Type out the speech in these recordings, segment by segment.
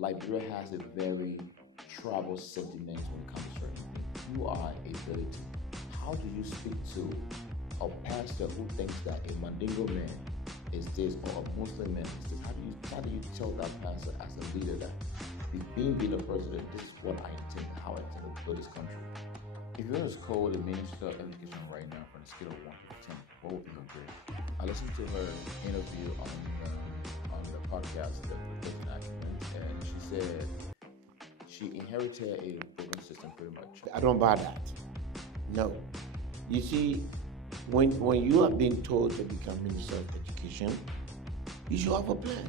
Liberia has a very tribal sentiment when it comes to it. You are a Bility. How do you speak to a pastor who thinks that a Mandingo man is this or a Muslim man is this? How do you tell that pastor as a leader that being a president, this is what I intend, how I intend to build this country? If you were to score the Minister of Education right now from a scale of 1 to 10, what would be your grade? I listened to her interview on the podcast, the Protecting Acumen, and she said she inherited a broken system pretty much. I don't buy that. No. You see, when you are being told to become Minister of Education, you should have a plan.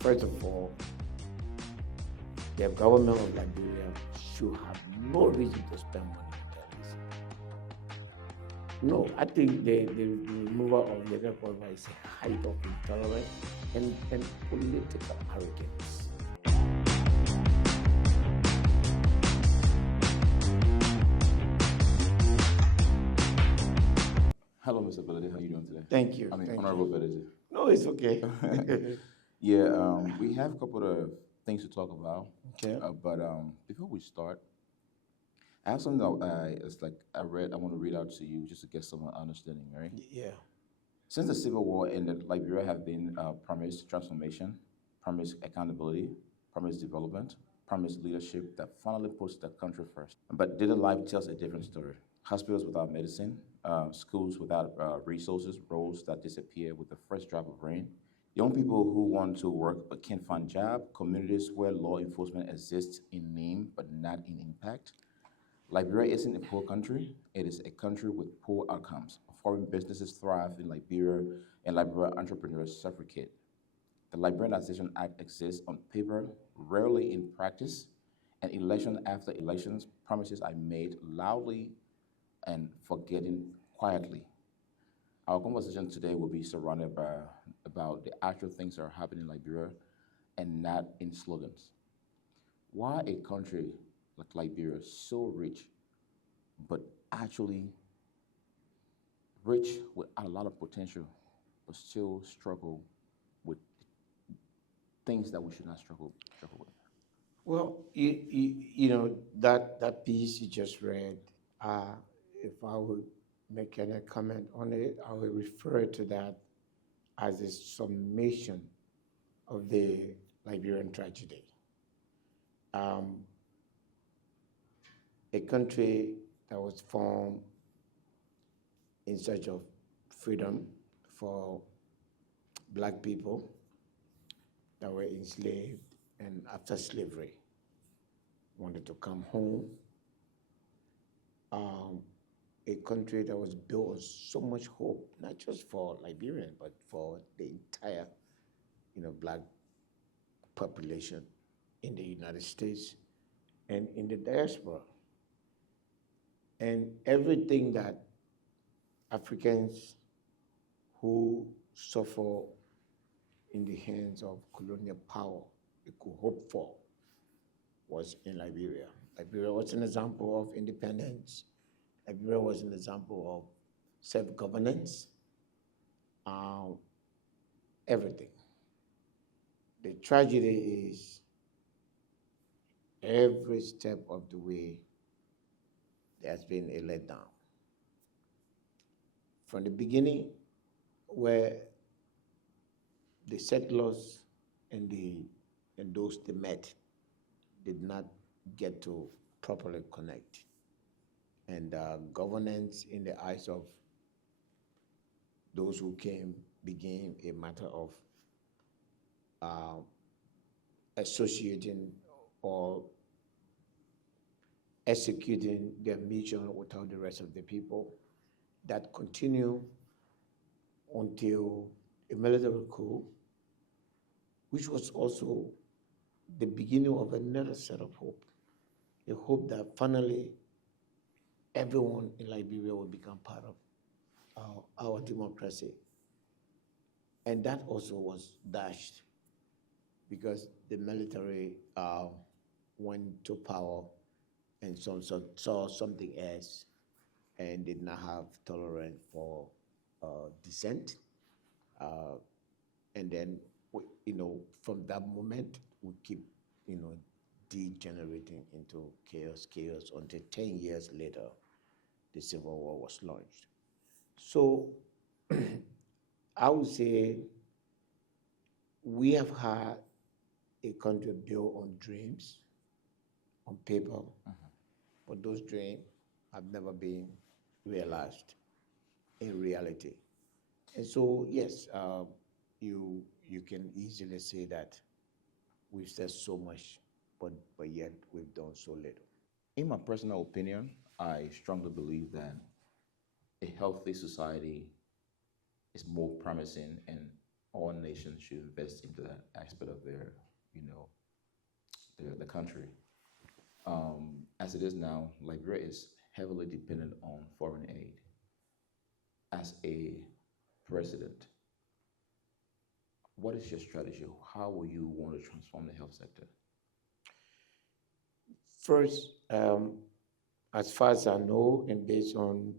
First of all, the government of Liberia should have no reason to spend money on terrorism. No, I think the removal of Yekeh Kolubah is a height of intolerance and political arrogance. Hello, Mr. Bility. How are you doing today? Thank you. Honorable Bility. No, it's okay. Yeah, we have a couple of things to talk about. Okay. But before we start, I have something that I want to read out to you just to get some understanding, right? Yeah. Since the Civil War ended, Liberia have been promised transformation, promised accountability, promised development, promised leadership that finally puts the country first. But daily life tells a different story. Hospitals without medicine, schools without resources, roads that disappear with the first drop of rain, young people who want to work but can't find job, communities where law enforcement exists in name but not in impact. Liberia isn't a poor country, it is a country with poor outcomes. Foreign businesses thrive in Liberia and Liberia entrepreneurs suffocate. The Liberianization Act exists on paper, rarely in practice, and election after elections, promises are made loudly and forgetting quietly. Our conversation today will be surrounded by about the actual things that are happening in Liberia and not in slogans. Why a country like Liberia, so rich, but actually rich with a lot of potential, but still struggle with things that we should not struggle with? Well, you know, that piece you just read, if I would make any comment on it, I would refer to that as a summation of the Liberian tragedy. A country that was formed in search of freedom for black people that were enslaved and after slavery wanted to come home. A country that was built on so much hope, not just for Liberian, but for the entire, black population in the United States and in the diaspora. And everything that Africans who suffer in the hands of colonial power they could hope for was in Liberia. Liberia was an example of independence. Liberia was an example of self-governance, everything. The tragedy is every step of the way there's been a letdown. From the beginning, where the settlers and those they met did not get to properly connect. And governance in the eyes of those who came became a matter of associating or executing their mission without the rest of the people. That continued until a military coup, which was also the beginning of another set of hope, a hope that finally everyone in Liberia will become part of our democracy. And that also was dashed because the military went to power and saw something else and did not have tolerance for dissent. And then, from that moment, we keep degenerating into chaos until 10 years later, the Civil War was launched. So I would say we have had a country built on dreams, on paper, but those dreams have never been realized in reality. And so, yes, you can easily say that we've said so much, but yet we've done so little. In my personal opinion, I strongly believe that a healthy society is more promising, and all nations should invest into that aspect of their, you know, the country. As it is now, Liberia is heavily dependent on foreign aid. As a president, what is your strategy? How will you want to transform the health sector? First, as far as I know, and based on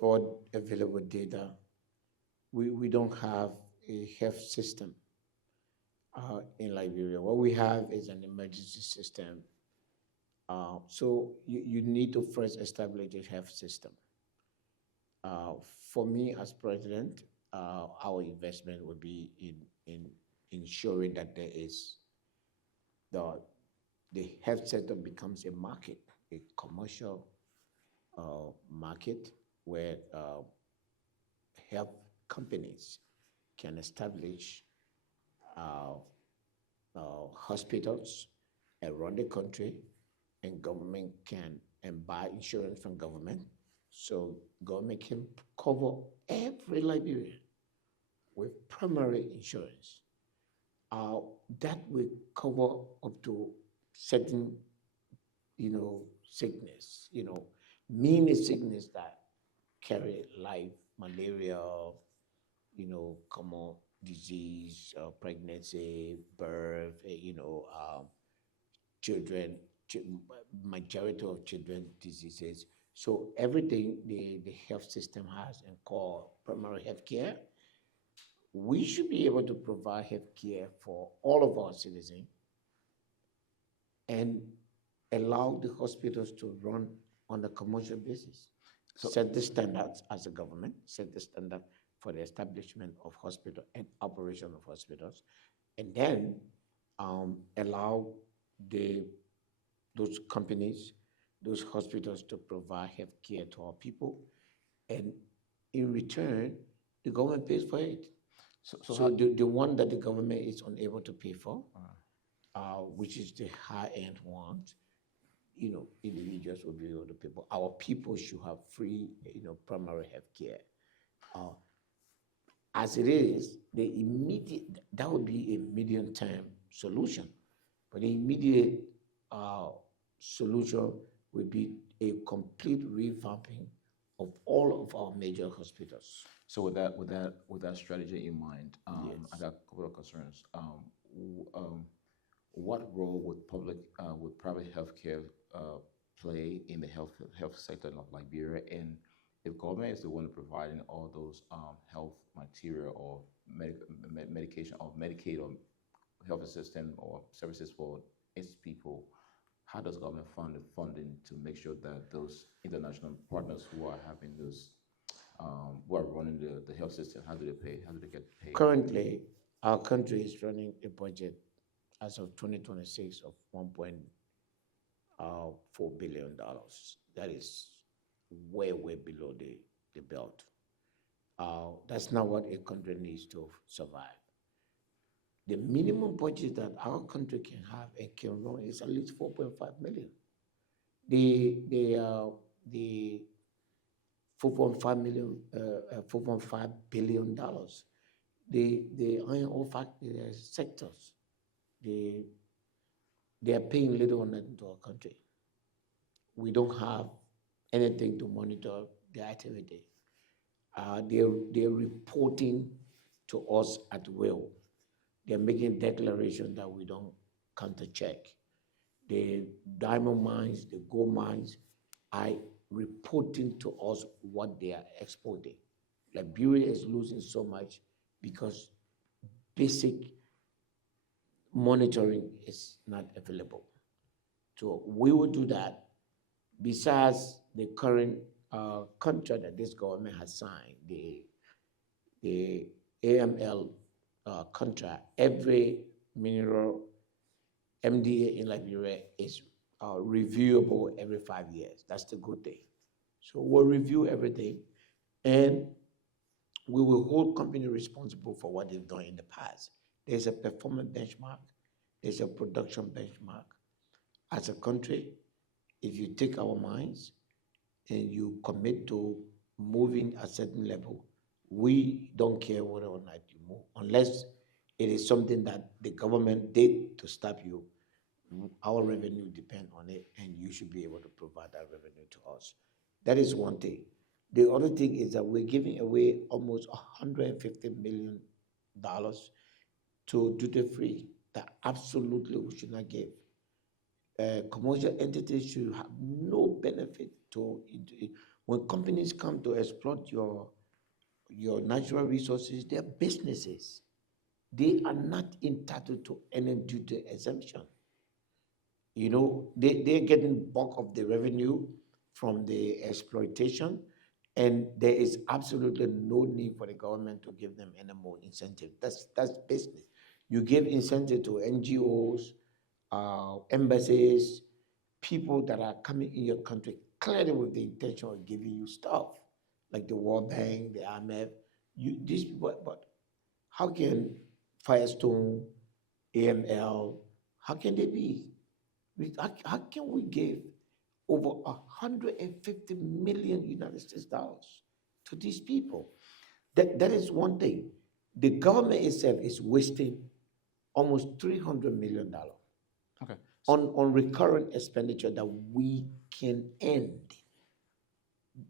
all available data, we don't have a health system in Liberia. What we have is an emergency system. So you need to first establish a health system. For me as president, our investment would be in ensuring that there is the health sector becomes a market, a commercial market where health companies can establish hospitals around the country, and government can buy insurance from government. So government can cover every Liberian with primary insurance. That will cover up to certain, sickness, mean sickness that carry life, malaria, common disease, pregnancy, birth, children, majority of children diseases. So everything the health system has and called primary health care, we should be able to provide health care for all of our citizens and allow the hospitals to run on a commercial basis. So set the standards as a government, set the standard for the establishment of hospital and operation of hospitals, and then allow those companies, those hospitals to provide health care to our people, and in return, the government pays for it. So the one that the government is unable to pay for, which is the high-end ones, individuals will be able to pay for. Our people should have free, primary health care. As it is, that would be a medium-term solution, but the immediate solution would be a complete revamping of all of our major hospitals. So with that strategy in mind, Yes. I got a couple of concerns. What role would private healthcare play in the health sector of Liberia? And if government is the one providing all those health material or medication or Medicaid or health assistance or services for its people, how does government fund the funding to make sure that those international partners who are having those who are running the health system, how do they pay? How do they get paid? Currently, our country is running a budget as of 2026 of $1.4 billion. That is way below the belt. That's not what a country needs to survive. The minimum budget that our country can have and can run is at least 4.5 million. The 4.5 million, $4.5 billion. The iron ore factory sectors, they are paying little or nothing to our country. We don't have anything to monitor their activity. They're reporting to us at will. They're making declarations that we don't counter-check. The diamond mines, the gold mines are reporting to us what they are exporting. Liberia is losing so much because basic monitoring is not available. So we will do that. Besides the current contract that this government has signed, the AML contract, every mineral MDA in Liberia is reviewable every 5 years. That's the good thing. So we'll review everything, and we will hold company responsible for what they've done in the past. There's a performance benchmark, there's a production benchmark. As a country, if you take our mines and you commit to moving a certain level, we don't care whether or not you move, unless it is something that the government did to stop you. Our revenue depend on it, and you should be able to provide that revenue to us. That is one thing. The other thing is that we're giving away almost $150 million to duty-free that absolutely we should not give. Commercial entities should have no benefit to it. When companies come to exploit your natural resources, they're businesses. They are not entitled to any duty exemption. You know, they're getting bulk of the revenue from the exploitation, and there is absolutely no need for the government to give them any more incentive. That's business. You give incentive to NGOs, embassies, people that are coming in your country clearly with the intention of giving you stuff, like the World Bank, the IMF. These people, but how can Firestone, AML, how can they be? How can we give over 150 million United States dollars to these people? That is one thing. The government itself is wasting almost $300 million Okay. on recurrent expenditure that we can end.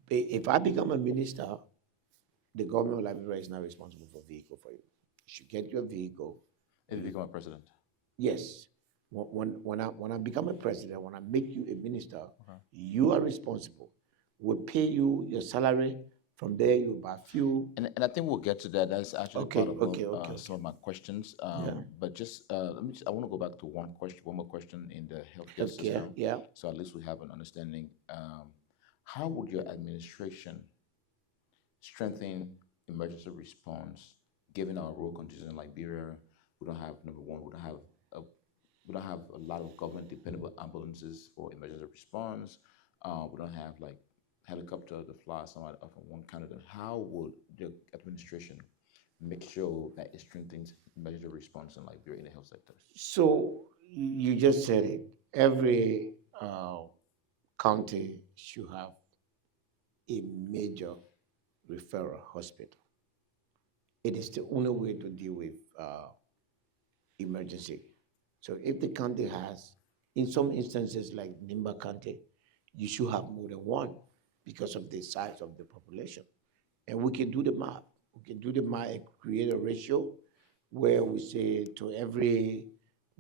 If I become a minister, the government of Liberia is not responsible for vehicle for you. You should get your vehicle. If you become a president. Yes. When I become a president, when I make you a minister, you are responsible. We'll pay you your salary. From there, you buy fuel. And I think we'll get to that. That's actually Okay, part of okay. some of my questions. Yeah. But just I want to go back to one more question in the healthcare Healthcare, system. yeah. So at least we have an understanding. How would your administration strengthen emergency response, given our rural conditions in Liberia? We don't have, number one, we don't have a lot of government dependable ambulances for emergency response. We don't have like helicopter to fly somewhere up from one Canada. How would the administration make sure that it strengthens emergency response in Liberia in the health sector? So you just said it. Every county should have a major referral hospital. It is the only way to deal with emergency. So if the county has, in some instances like Nimba County, you should have more than one because of the size of the population. And we can do the math. We can do the math and create a ratio where we say to every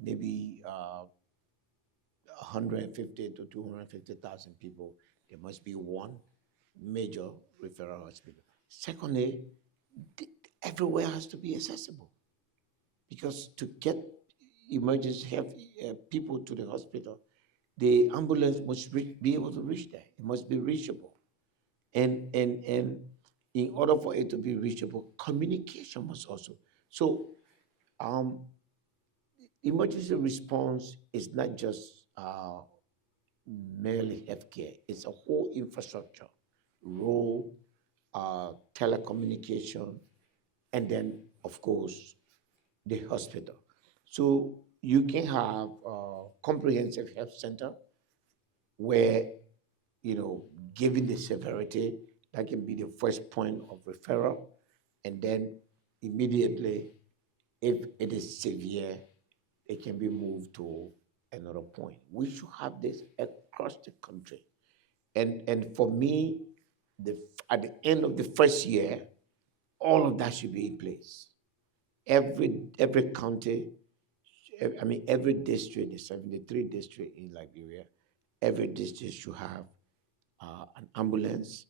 maybe 150 to 250,000 people, there must be one major referral hospital. Secondly, everywhere has to be accessible, because to get emergency health people to the hospital, the ambulance must be able to reach there. It must be reachable. And in order for it to be reachable, communication must also. So emergency response is not just merely healthcare. It's a whole infrastructure, road, telecommunication, and then, of course, the hospital. So you can have a comprehensive health center where, you know, given the severity, that can be the first point of referral. And then immediately, if it is severe, it can be moved to another point. We should have this across the country. And for me, at the end of the first year, all of that should be in place. Every county, I mean, every district, the 73 districts in Liberia, every district should have an ambulance.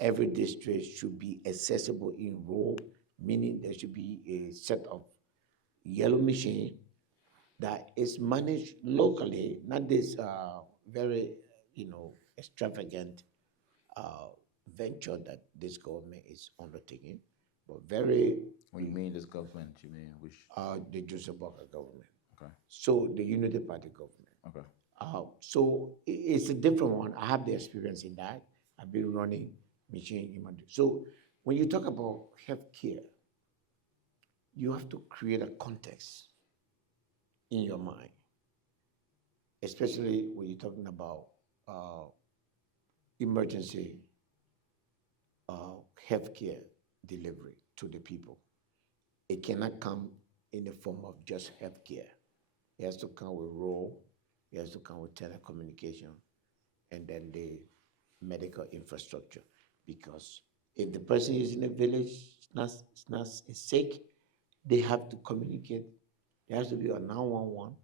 Every district should be accessible in rural, meaning there should be a set of, yellow machine that is managed locally, not this very, extravagant uh, venture that this government is undertaking, but very When you mean this government, you mean which? the Joseph Boca government. Okay. So the Unity Party government. Okay. So it's a different one. I have the experience in that. I've been running machine in my. So when you talk about healthcare, you have to create a context in your mind, especially when you're talking about emergency healthcare delivery to the people. It cannot come in the form of just healthcare. It has to come with role, it has to come with telecommunication, and then the medical infrastructure. Because if the person is in a village, it's not sick, they have to communicate. There has to be a 911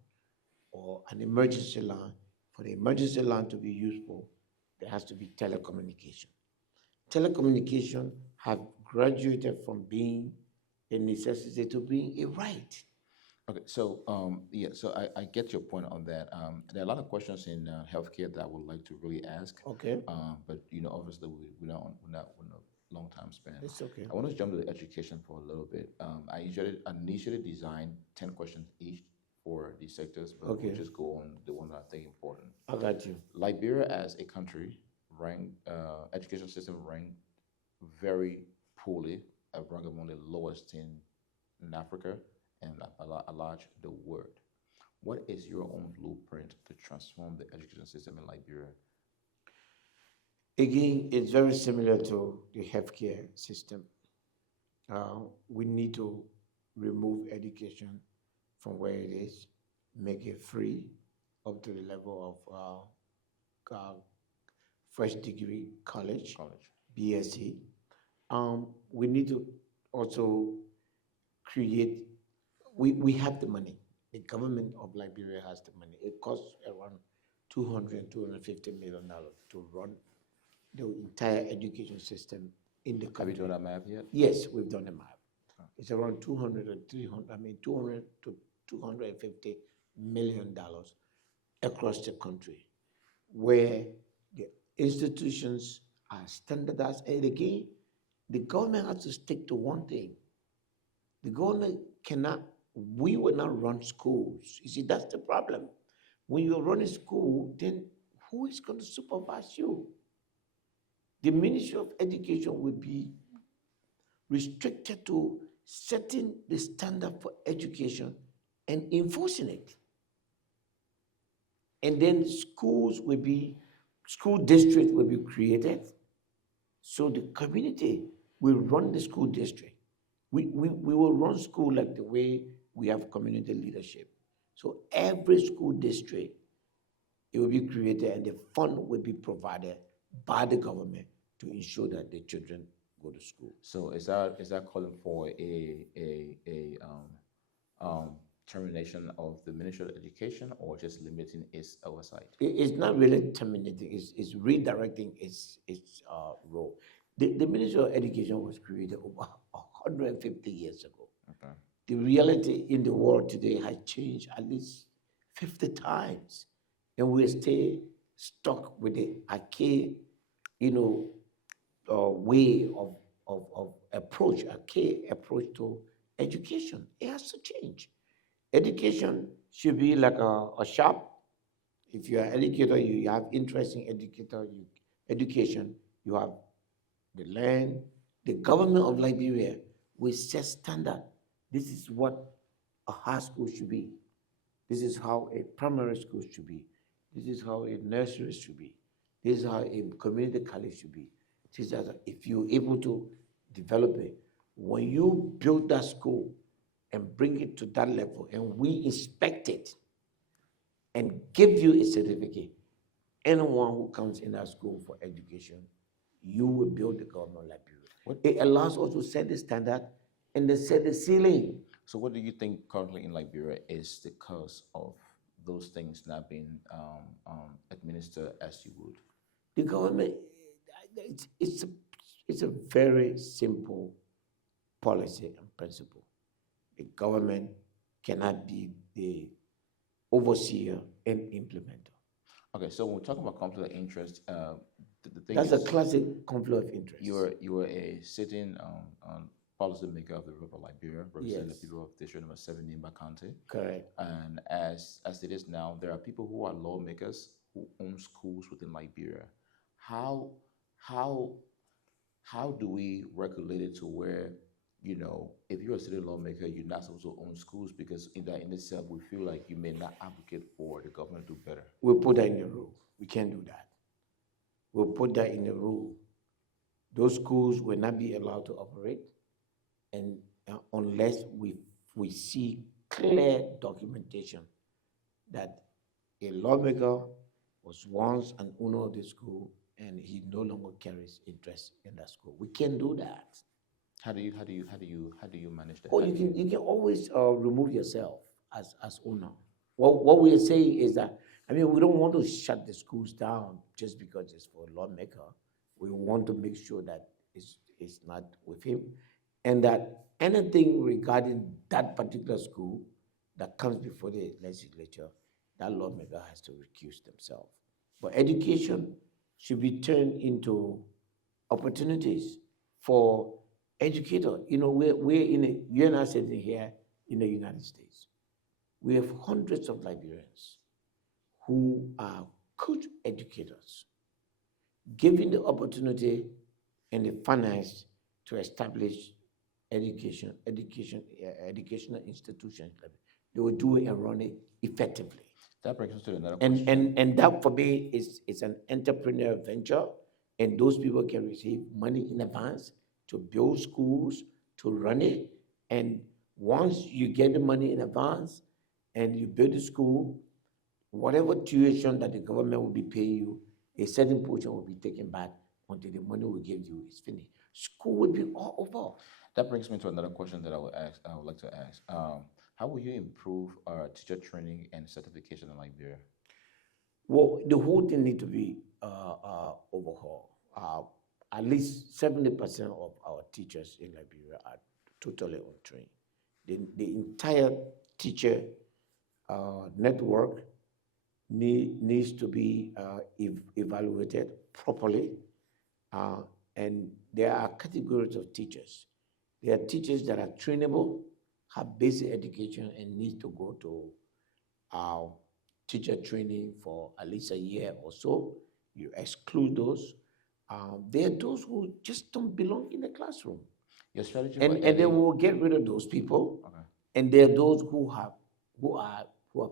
or an emergency line. For the emergency line to be useful, there has to be telecommunication. Telecommunication have graduated from being a necessity to being a right. Okay, so yeah, so I get your point on that. There are a lot of questions in healthcare that I would like to really ask. Okay. But obviously we're not long time span. It's okay. I want to jump to the education for a little bit. I initially designed 10 questions each for these sectors, but Okay. we'll just go on the one that I think important. I got you. Liberia as a country ranked education system ranked very poorly, ranked among the lowest in Africa and a large the world. What is your own blueprint to transform the education system in Liberia? Again, it's very similar to the healthcare system. We need to remove education from where it is, make it free up to the level of first degree college, BSc. We need to also create, we have the money. The government of Liberia has the money. It costs around $250 million to run the entire education system in the Have country. you done that map yet? Yes, we've done a map. It's around 200 or 300, 200 to $250 million across the country, where the institutions are standardized. And again, the government has to stick to one thing. The government we will not run schools. You see, that's the problem. When you're running school, then who is going to supervise you? The Ministry of Education will be restricted to setting the standard for education and enforcing it. And then school district will be created. So the community will run the school district. We will run school like the way we have community leadership. So every school district, it will be created and the fund will be provided by the government to ensure that the children go to school. So is that calling for a termination of the Ministry of Education or just limiting its oversight? It's not really terminating, it's redirecting its role. The Ministry of Education was created over 150 years ago. Okay. The reality in the world today has changed at least 50 times, and we stay stuck with the archaic, way of approach, archaic approach to education. It has to change. Education should be like a shop. If you're an educator, you have interest in education, you have the land. The government of Liberia will set standard. This is what a high school should be. This is how a primary school should be. This is how a nursery should be. This is how a community college should be. This is that if you're able to develop it, when you build that school and bring it to that level, and we inspect it and give you a certificate, anyone who comes in that school for education, you will build the government Liberia. It allows us to set the standard and then set the ceiling. So what do you think currently in Liberia is the cause of those things not being administered as you would? The government, it's a very simple policy and principle. The government cannot be the overseer and implementer. Okay, so when we're talking about conflict of interest, the thing That's is, a classic conflict of interest. you were a sitting policymaker of the Republic of Liberia, representing the Yes. people of District Number 7, Nimba County. Correct. And as it is now, there are people who are lawmakers who own schools within Liberia. How how how do we regulate it to where, if you're a city lawmaker, you're not supposed to own schools, because in that in itself, we feel like you may not advocate for the government to do better. We'll put that in the rule. We can't do that. We'll put that in the rule. Those schools will not be allowed to operate, and unless we see clear documentation that a lawmaker was once an owner of the school and he no longer carries interest in that school. We can't do that. How do you manage that? Or you can always remove yourself as owner. What we are saying is that, we don't want to shut the schools down just because it's for a lawmaker. We want to make sure that it's not with him, and that anything regarding that particular school that comes before the legislature, that lawmaker has to recuse themselves. But education should be turned into opportunities for educators. You're not sitting here in the United States. We have hundreds of Liberians who are good educators, given the opportunity and the finance to establish educational institutions. They will do it and run it effectively. That brings us to another question. And that for me is an entrepreneurial venture, and those people can receive money in advance to build schools, to run it. And once you get the money in advance and you build the school, whatever tuition that the government will be paying you, a certain portion will be taken back until the money we give you is finished. School will be all over. That brings me to another question that I would like to ask. How will you improve teacher training and certification in Liberia? Well, the whole thing needs to be overhauled. At least 70% of our teachers in Liberia are totally untrained. The entire teacher network needs to be evaluated properly. And there are categories of teachers. There are teachers that are trainable, have basic education, and need to go to teacher training for at least a year or so. You exclude those. There are those who just don't belong in the classroom. Your strategy, and they will get rid of those people. Okay. And there are those who are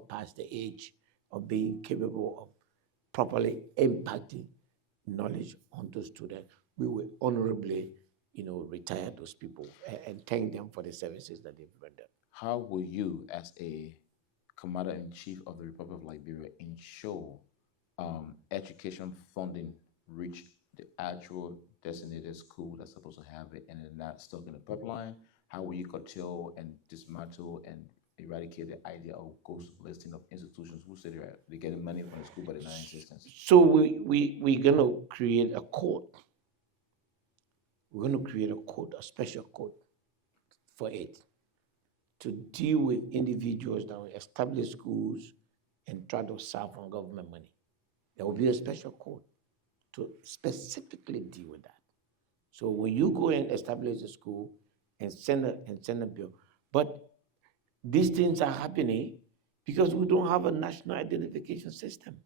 past the age of being capable of properly impacting knowledge onto students. We will honorably, retire those people and thank them for the services that they've rendered. How will you, as a Commander-in-Chief of the Republic of Liberia, ensure education funding reach the actual designated school that's supposed to have it, and it's not stuck in the pipeline? How will you curtail and dismantle and eradicate the idea of ghost listing of institutions who say they're getting money from the school but they're not in existence? So we're going to create a code. We're going to create a code, a special code for it, to deal with individuals that will establish schools and try to serve on government money. There will be a special code to specifically deal with that. So when you go and establish a school and send a bill, but these things are happening because we don't have a national identification system.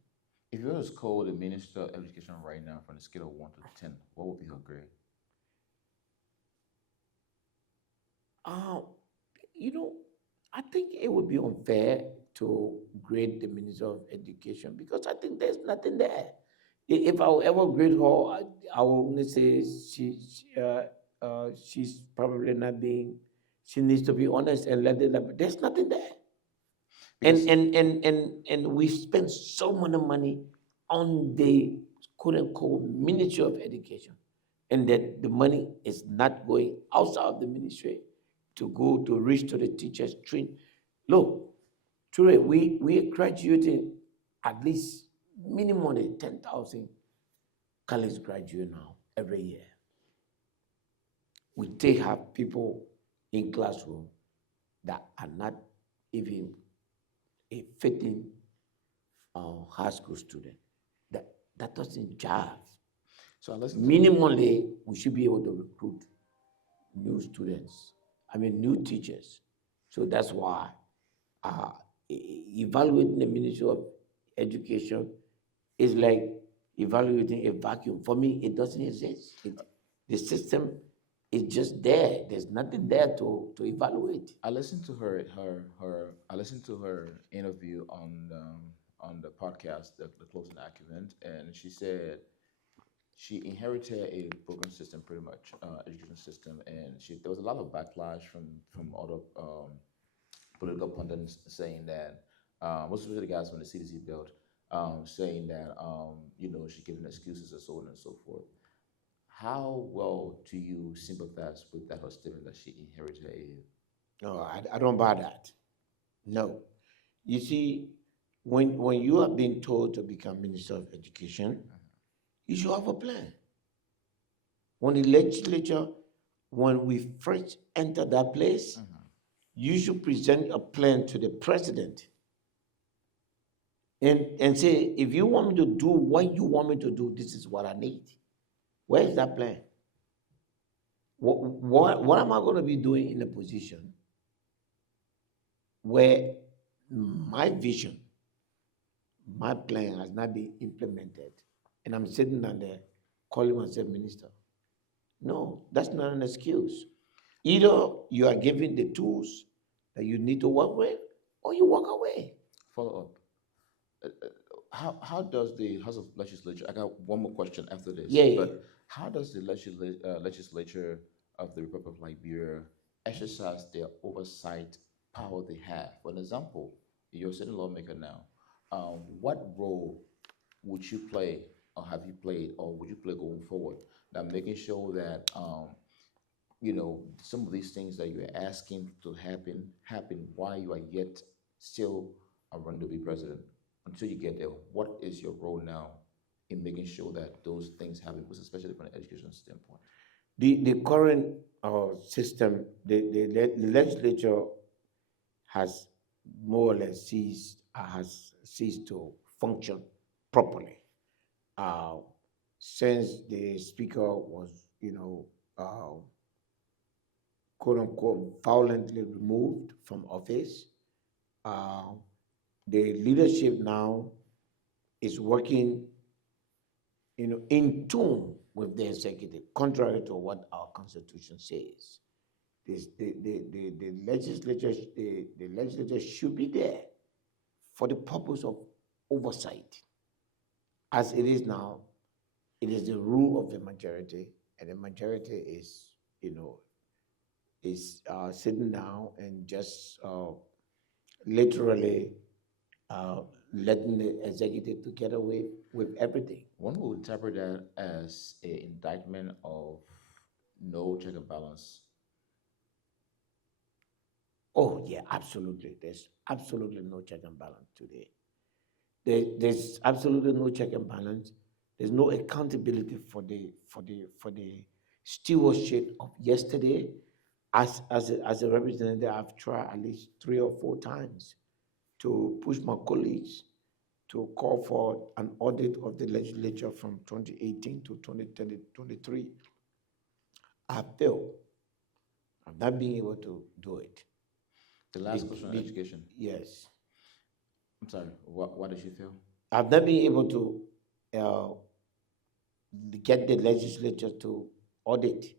If you were to score the Minister of Education right now from a scale of 1 to 10, what would be her grade? I think it would be unfair to grade the Minister of Education because I think there's nothing there. If I will ever grade her, I will only say she's probably not being. She needs to be honest and let it happen. There's nothing there. And we spend so much money on the quote unquote Ministry of Education, and that the money is not going outside of the ministry to go to reach to the teachers train. Look, Turay, we are graduating at least minimum 10,000 college graduates now every year. We still have people in classroom that are not even a fitting high school student. That doesn't jive. So I listened to Minimally, we should be able to recruit new students, new teachers. So that's why evaluating the Ministry of Education is like evaluating a vacuum. For me, it doesn't exist. The system is just there. There's nothing there to evaluate. I listened to I listened to her interview on the podcast, the closing document, and she said she inherited a broken system, pretty much, education system, and there was a lot of backlash from other political pundits saying that, most especially the guys from the CDC built, saying that she's giving excuses and so on and so forth. How well do you sympathize with that her statement that she inherited a? No, I don't buy that. No. You see, when you are being told to become Minister of Education, you should have a plan. When the legislature, when we first enter that place, you should present a plan to the president and say, if you want me to do what you want me to do, this is what I need. Where is that plan? What am I going to be doing in a position where my vision, my plan has not been implemented, and I'm sitting down there calling myself minister? No, that's not an excuse. Either you are given the tools that you need to work with, or you walk away. Follow up. How does the House of Legislature? I got one more question after this. Yeah. But how does the legislature of the Republic of Liberia exercise their oversight power they have? For an example, you're a sitting lawmaker now. What role would you play, or have you played, or would you play going forward, that making sure that some of these things that you're asking to happen while you are yet still around to be president? Until you get there, what is your role now in making sure that those things happen, especially from an education standpoint? The current system, the legislature has more or less ceased to function properly. Since the speaker was, quote unquote, violently removed from office, the leadership now is working, in tune with the executive, contrary to what our constitution says. The legislature should be there for the purpose of oversight. As it is now, it is the rule of the majority, and the majority is, sitting down and just literally letting the executive to get away with everything. One would interpret that as an indictment of no check and balance. Oh, yeah, absolutely. There's absolutely no check and balance today. There's absolutely no check and balance. There's no accountability for the stewardship of yesterday. As a representative, I've tried at least 3 or 4 times to push my colleagues to call for an audit of the legislature from 2018 to 2023. I failed. I'm not being able to do it. The last question on education. Yes. I'm sorry. Why did you fail? I've not been able to get the legislature to audit,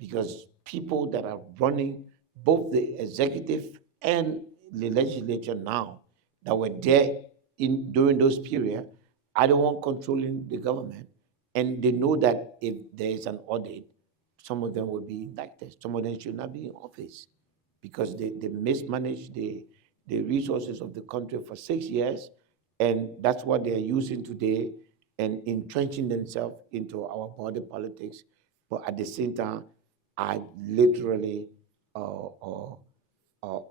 because people that are running both the executive and the legislature now, that were there during those periods, are the one controlling the government, and they know that if there is an audit, some of them will be indicted. Some of them should not be in office because they mismanaged the resources of the country for 6 years, and that's what they're using today and entrenching themselves into our body politics. But at the same time, I literally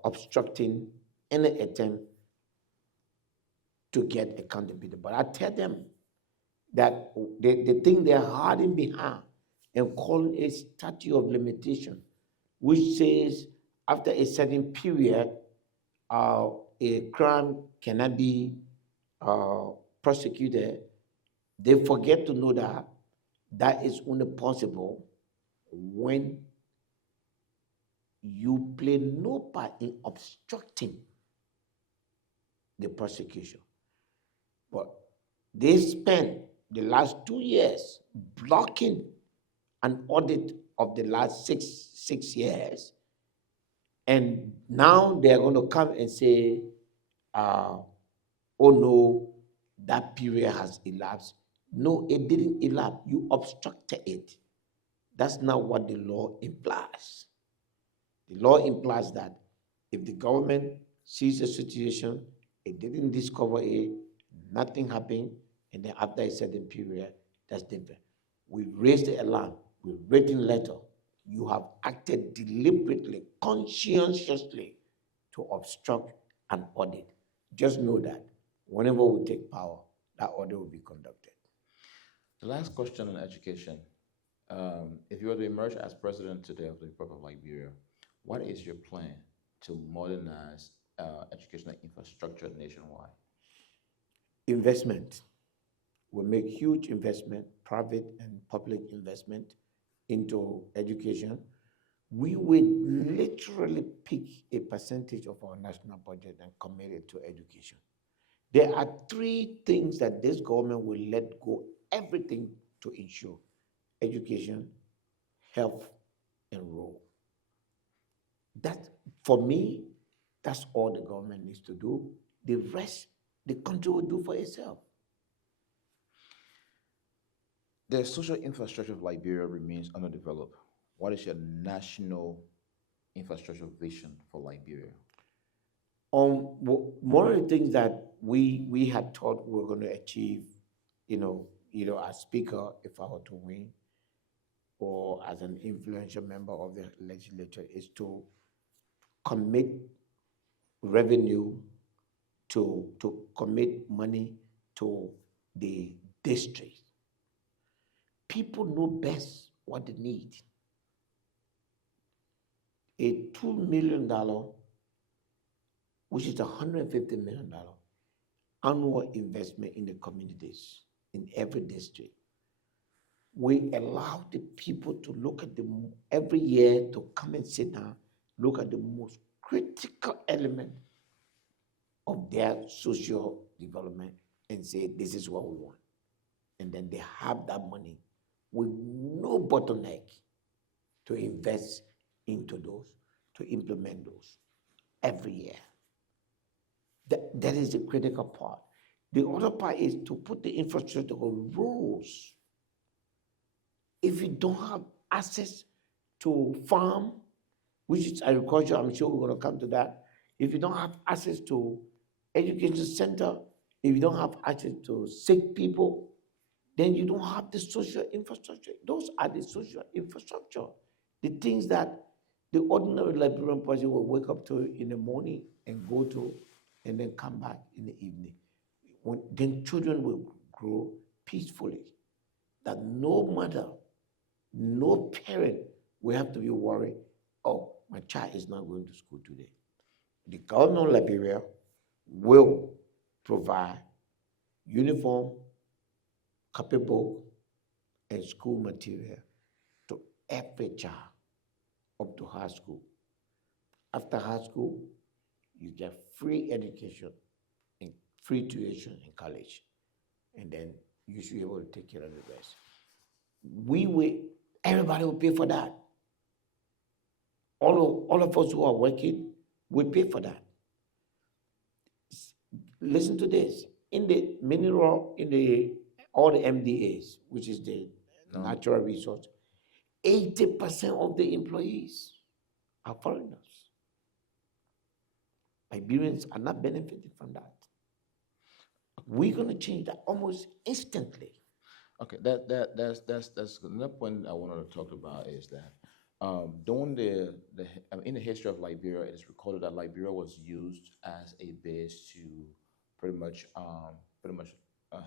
obstructing any attempt to get accountability. But I tell them that the thing they're hiding behind and calling a statute of limitation, which says after a certain period, a crime cannot be uh, prosecuted, they forget to know that that is only possible when you play no part in obstructing the prosecution. But they spent the last 2 years blocking an audit of the last six years, and now they're going to come and say, "Oh no, that period has elapsed." No, it didn't elapse. You obstructed it. That's not what the law implies. The law implies that if the government sees a situation, it didn't discover it, nothing happened, and then after a certain period, that's different. We raised the alarm, we written letter. You have acted deliberately, conscientiously to obstruct an audit. Just know that whenever we take power, that audit will be conducted. The last question on education. If you were to emerge as president today of the Republic of Liberia, what is your plan to modernize educational infrastructure nationwide? Investment. We make huge investment, private and public investment into education. We will literally pick a percentage of our national budget and commit it to education. There are three things that this government will let go everything to ensure: education, health, and rural. That, for me, that's all the government needs to do. The rest, the country will do for itself. The social infrastructure of Liberia remains underdeveloped. What is your national infrastructure vision for Liberia? One of the things that we had thought we were going to achieve, as speaker, if I were to win, or as an influential member of the legislature, is to commit revenue, to commit money to the district. People know best what they need. A $2 million, which is $150 million annual investment in the communities in every district. We allow the people to look at every year, to come and sit down, look at the most critical element of their social development and say, this is what we want. And then they have that money with no bottleneck to invest into those, to implement those every year. That is the critical part. The other part is to put the infrastructure on roads. If you don't have access to farm, which is agriculture, I'm sure we're going to come to that. If you don't have access to education center, if you don't have access to sick people, then you don't have the social infrastructure. Those are the social infrastructure. The things that the ordinary Liberian person will wake up to in the morning and go to, and then come back in the evening. Then children will grow peacefully. That no mother, no parent will have to be worried, oh, my child is not going to school today. The government of Liberia will provide uniform, copybook, and school material to every child up to high school. After high school, you get free education and free tuition in college. And then you should be able to take care of the rest. Everybody will pay for that. All of us who are working will pay for that. Listen to this. In the mineral, all the MDAs, which is the natural resource, 80% of the employees are foreigners. Liberians are not benefiting from that. We're going to change that almost instantly. Okay, that's another point I wanted to talk about is that during in the history of Liberia, it is recorded that Liberia was used as a base to pretty much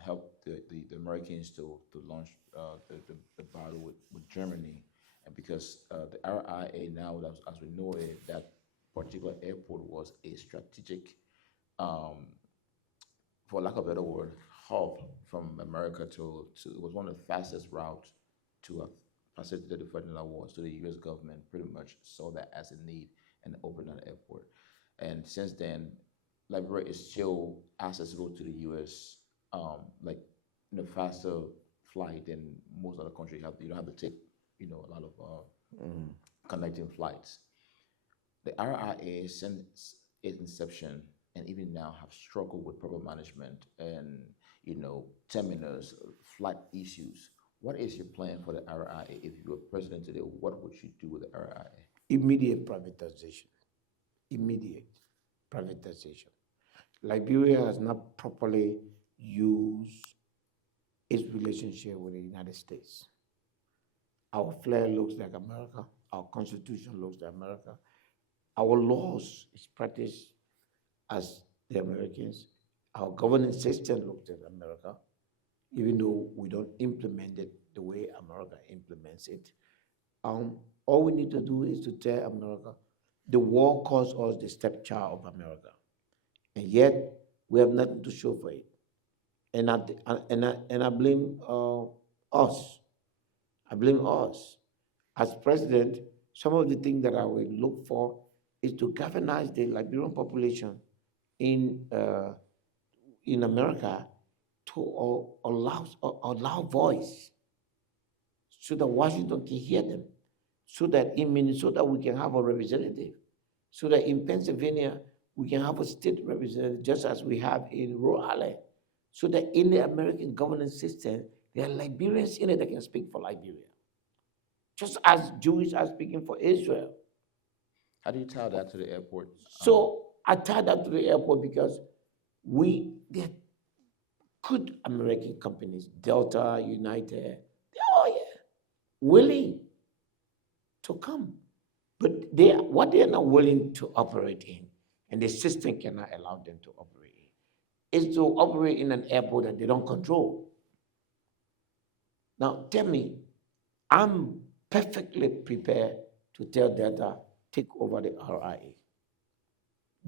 help the Americans to launch the battle with Germany, and because the RIA now, as we know it, that particular airport was a strategic, um, for lack of a better word, hub from America to it was one of the fastest routes to facilitate the funding awards. So the U.S. government pretty much saw that as a need and opened an airport. And since then, Liberia is still accessible to the U.S. Like faster flight than most other countries have. You don't have to take a lot of connecting flights. The RIA since its inception and even now have struggled with proper management and terminals, flight issues. What is your plan for the RIA? If you were president today, what would you do with the RIA? Immediate privatization. Immediate privatization. Liberia has not properly used its relationship with the United States. Our flag looks like America. Our constitution looks like America. Our laws is practiced as the Americans. Our governance system looks like America, even though we don't implement it the way America implements it. All we need to do is to tell America, the war calls us the stepchild of America, and yet we have nothing to show for it. And I blame us. I blame us. As president, some of the things that I will look for is to galvanize the Liberian population in America to allow voice, so that Washington can hear them, so that in Minnesota we can have a representative, so that in Pennsylvania we can have a state representative, just as we have in Rhode Island, so that in the American governance system there are Liberians in it that can speak for Liberia, just as Jews are speaking for Israel. How do you tie that to the airport? So I tie that to the airport because they're good American companies, Delta, United, they're all here, willing to come. But what they're not willing to operate in, and the system cannot allow them to operate in, is to operate in an airport that they don't control. Now tell me, I'm perfectly prepared to tell Delta, take over the RIA.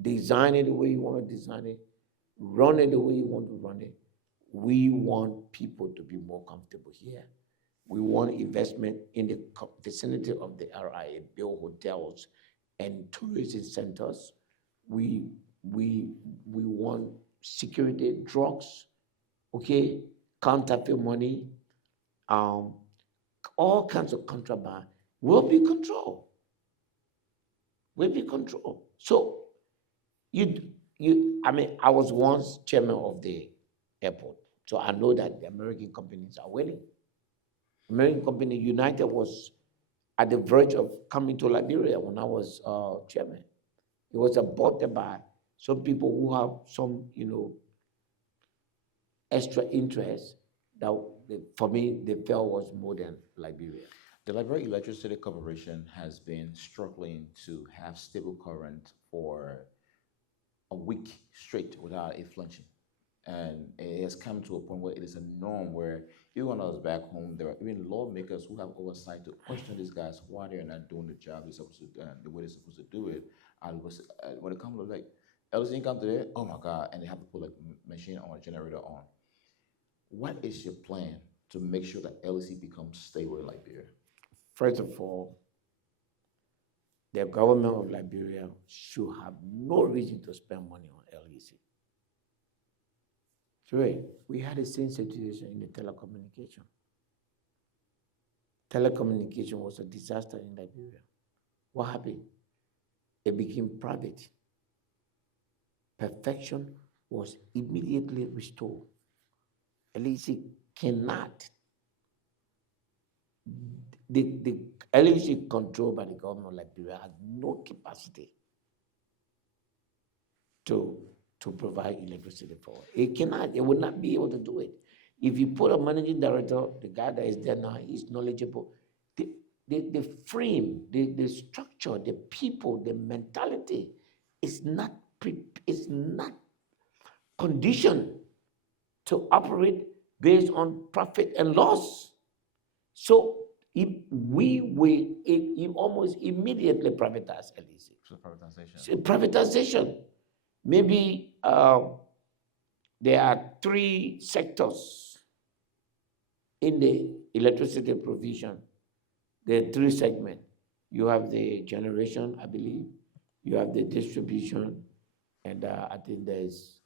Design it the way you want to design it, run it the way you want to run it. We want people to be more comfortable here. We want investment in the vicinity of the RIA, build hotels and tourism centers. We want security, drugs, okay, counterfeit money, all kinds of contraband will be controlled. Will be controlled. So I was once chairman of the airport, so I know that the American companies are willing. American company United was at the verge of coming to Liberia when I was chairman. It was aborted by some people who have some, extra interest that, for me, they felt was more than Liberia. The Liberia Electricity Corporation has been struggling to have stable current for a week straight without a flinching. And it has come to a point where it is a norm where even when I was back home, there are even lawmakers who have oversight to question these guys why they're not doing the job they're supposed to do, the way they're supposed to do it. And when it comes to like, LC come today, oh my God, and they have to put like machine on, a generator on. What is your plan to make sure that LC becomes stable in Liberia? First of all, the government of Liberia should have no reason to spend money on LEC. Sure, we had the same situation in the telecommunication. Telecommunication was a disaster in Liberia. What happened? It became private. Perfection was immediately restored. LEC cannot. The LEC controlled by the government of Liberia has no capacity to provide electricity for it. It cannot, it would not be able to do it. If you put a managing director, the guy that is there now, he's knowledgeable. The frame, the structure, the people, the mentality is not conditioned to operate based on profit and loss. So we will almost immediately privatize LEC. So privatization. Privatization. Maybe there are three sectors in the electricity provision. There are three segments. You have the generation, I believe. You have the distribution, and I think there's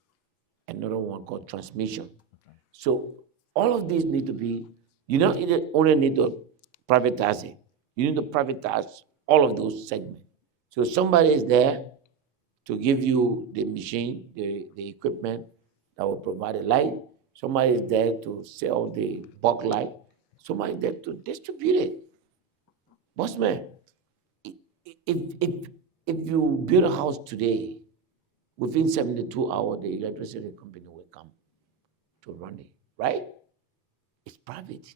another one called transmission. Okay. So all of these need to be, you don't only need to privatize it. You need to privatize all of those segments. So somebody is there to give you the machine, the equipment that will provide the light. Somebody is there to sell the bulk light. Somebody is there to distribute it. Boss man, if you build a house today, within 72 hours, the electricity company will come to run it, right? It's private.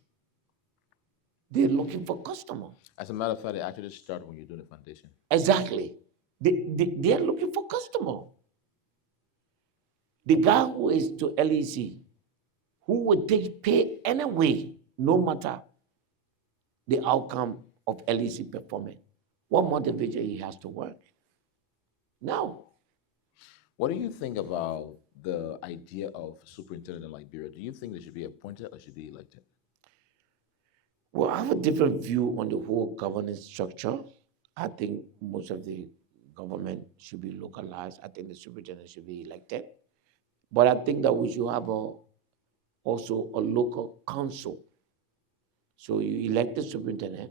They're looking for customer. As a matter of fact, they actually start when you do the foundation. Exactly. They are looking for customer. The guy who is to LEC, who will take pay anyway, no matter the outcome of LEC performance, what motivation he has to work? Now, What do you think about the idea of superintendent in Liberia? Do you think they should be appointed or should be elected? well, I have a different view on the whole governance structure. I think most of the government should be localized. I think the superintendent should be elected. But I think that we should have also a local council. So you elect the superintendent,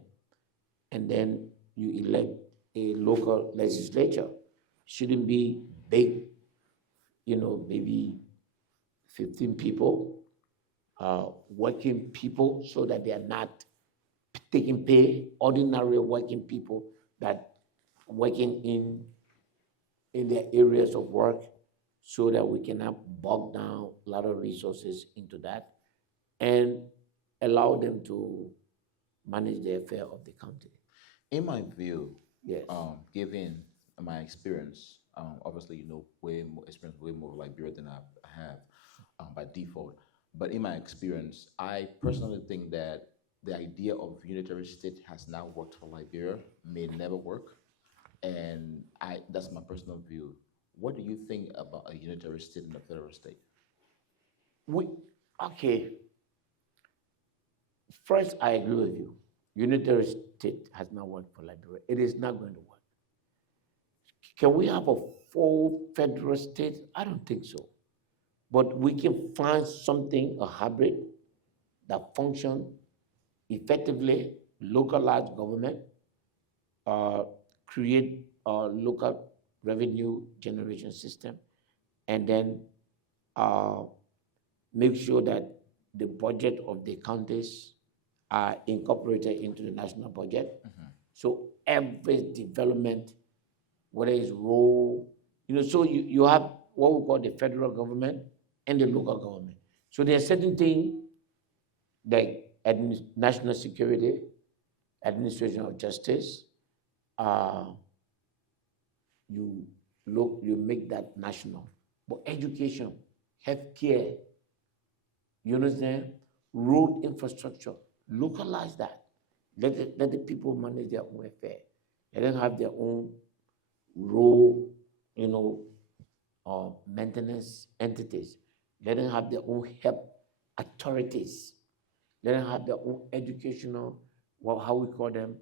and then you elect a local legislature. Shouldn't be big, maybe 15 people, working people, so that they are not taking pay, ordinary working people that working in their areas of work, so that we cannot bog down a lot of resources into that and allow them to manage the affair of the county. In my view, Yes. Given my experience, obviously you know way more experience, way more Liberia than I have by default. But in my experience, I personally think that the idea of unitary state has not worked for Liberia, may never work, and that's my personal view. What do you think about a unitary state and a federal state? We, okay, first, I agree with you. Unitary state has not worked for Liberia. It is not going to work. Can we have a full federal state? I don't think so. But we can find something, a hybrid that function effectively, localized government, uh, create a local revenue generation system, and then uh, make sure that the budget of the counties are incorporated into the national budget. So every development, whether it's road, so you have what we call the federal government and the local government. So there are certain things like national security, administration of justice, uh, you make that national. But education, healthcare, you understand? Road infrastructure, localize that. Let the people manage their own affair. Let them have their own road, maintenance entities. Let them have their own health authorities. Let them have their own educational, how we call them,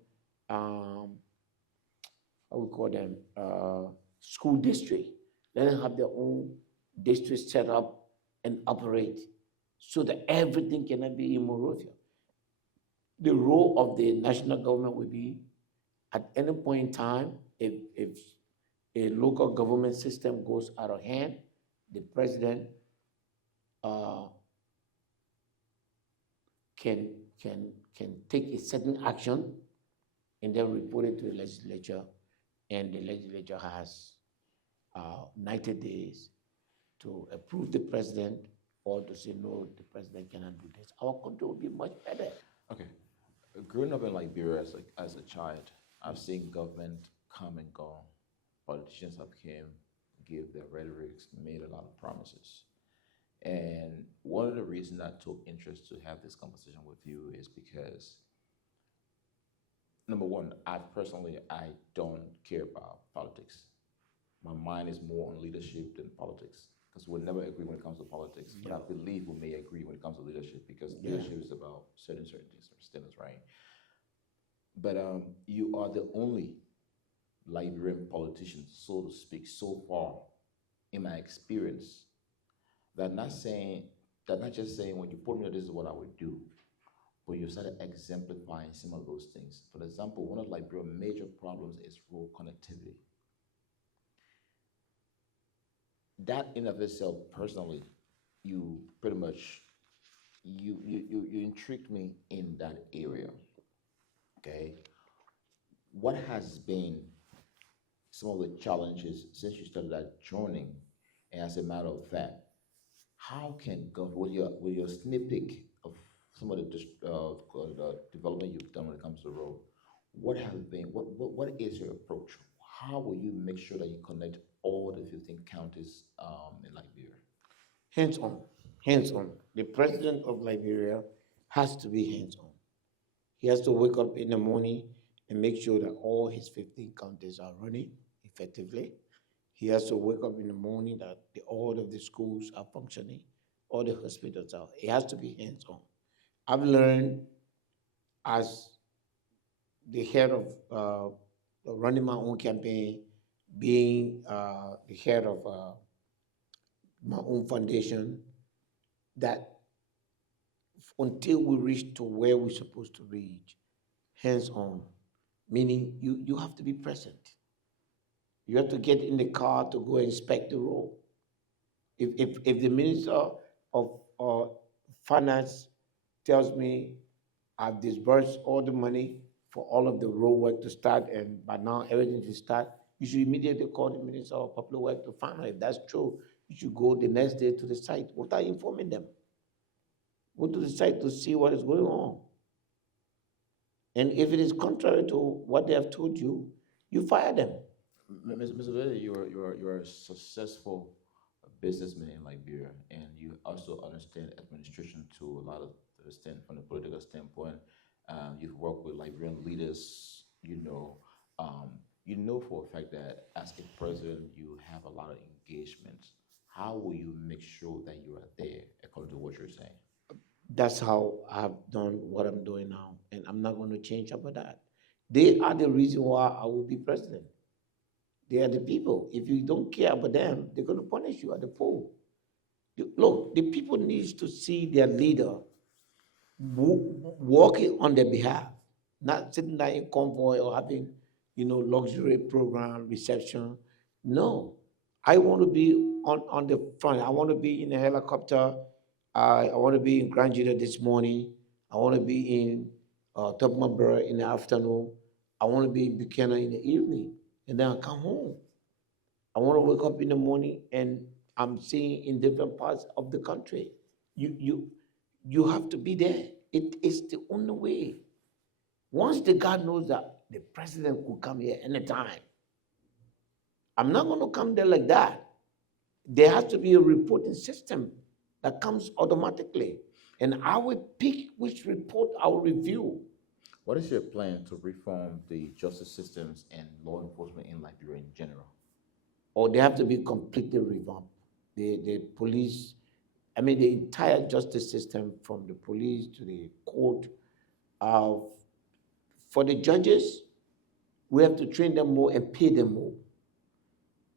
school district. Let them have their own district set up and operate, so that everything cannot be in Monrovia. The role of the national government will be, at any point in time, if a local government system goes out of hand, the president uh, can take a certain action and then report it to the legislature, and the legislature has 90 days to approve the president or to say, no, the president cannot do this. Our country will be much better. Okay. Growing up in Liberia as a child, I've seen government come and go. Politicians have came, give their rhetorics, made a lot of promises. And one of the reasons I took interest to have this conversation with you is because Number one, I don't care about politics. My mind is more on leadership than politics because we'll never agree when it comes to politics. But I believe we may agree when it comes to leadership because leadership is about certain standards, right? But you are the only Liberian politician, so to speak, so far in my experience that not just saying when you put me, this is what I would do, but you started exemplifying some of those things. For example, one of Liberia's major problems is road connectivity. That in of itself, personally, you pretty much you intrigued me in that area. Okay, what has been some of the challenges since you started that journey? And as a matter of fact, how can God, with your sneak peek of some of the development you've done when it comes to road, what is your approach? How will you make sure that you connect all the 15 counties in Liberia? Hands on, hands on. The president of Liberia has to be hands on. He has to wake up in the morning and make sure that all his 15 counties are running effectively. He has to wake up in the morning that all of the schools are functioning, all the hospitals are. It has to be hands on. I've learned as the head of running my own campaign, being the head of my own foundation, that until we reach to where we're supposed to reach, hands on, meaning you have to be present. You have to get in the car to go inspect the road. If the minister of finance tells me I've disbursed all the money for all of the road work to start and by now everything to start, you should immediately call the minister of public work to find out if that's true. You should go the next day to the site without informing them. Go to the site to see what is going on. And if it is contrary to what they have told you, you fire them. Mr. Bility, you're a successful businessman in Liberia, and you also understand administration to a lot of the stand from the political standpoint. You've worked with Liberian leaders. You know for a fact that as a president, you have a lot of engagement. How will you make sure that you are there, according to what you're saying? That's how I've done what I'm doing now, and I'm not going to change about that. They are the reason why I will be president. They are the people. If you don't care about them, they're going to punish you at the poll. Look, the people need to see their leader working on their behalf, not sitting there in convoy or having, luxury program, reception. No, I want to be on the front. I want to be in a helicopter. I want to be in Grand Judah this morning. I want to be in Topmabura in the afternoon. I want to be in Buchanan in the evening. And then I come home. I want to wake up in the morning and I'm seeing in different parts of the country. You have to be there. It is the only way. Once the God knows that the president could come here anytime, I'm not going to come there like that. There has to be a reporting system that comes automatically. And I will pick which report I will review. What is your plan to reform the justice systems and law enforcement in Liberia in general? Or they have to be completely revamped. The police, the entire justice system, from the police to the court. For the judges, we have to train them more and pay them more.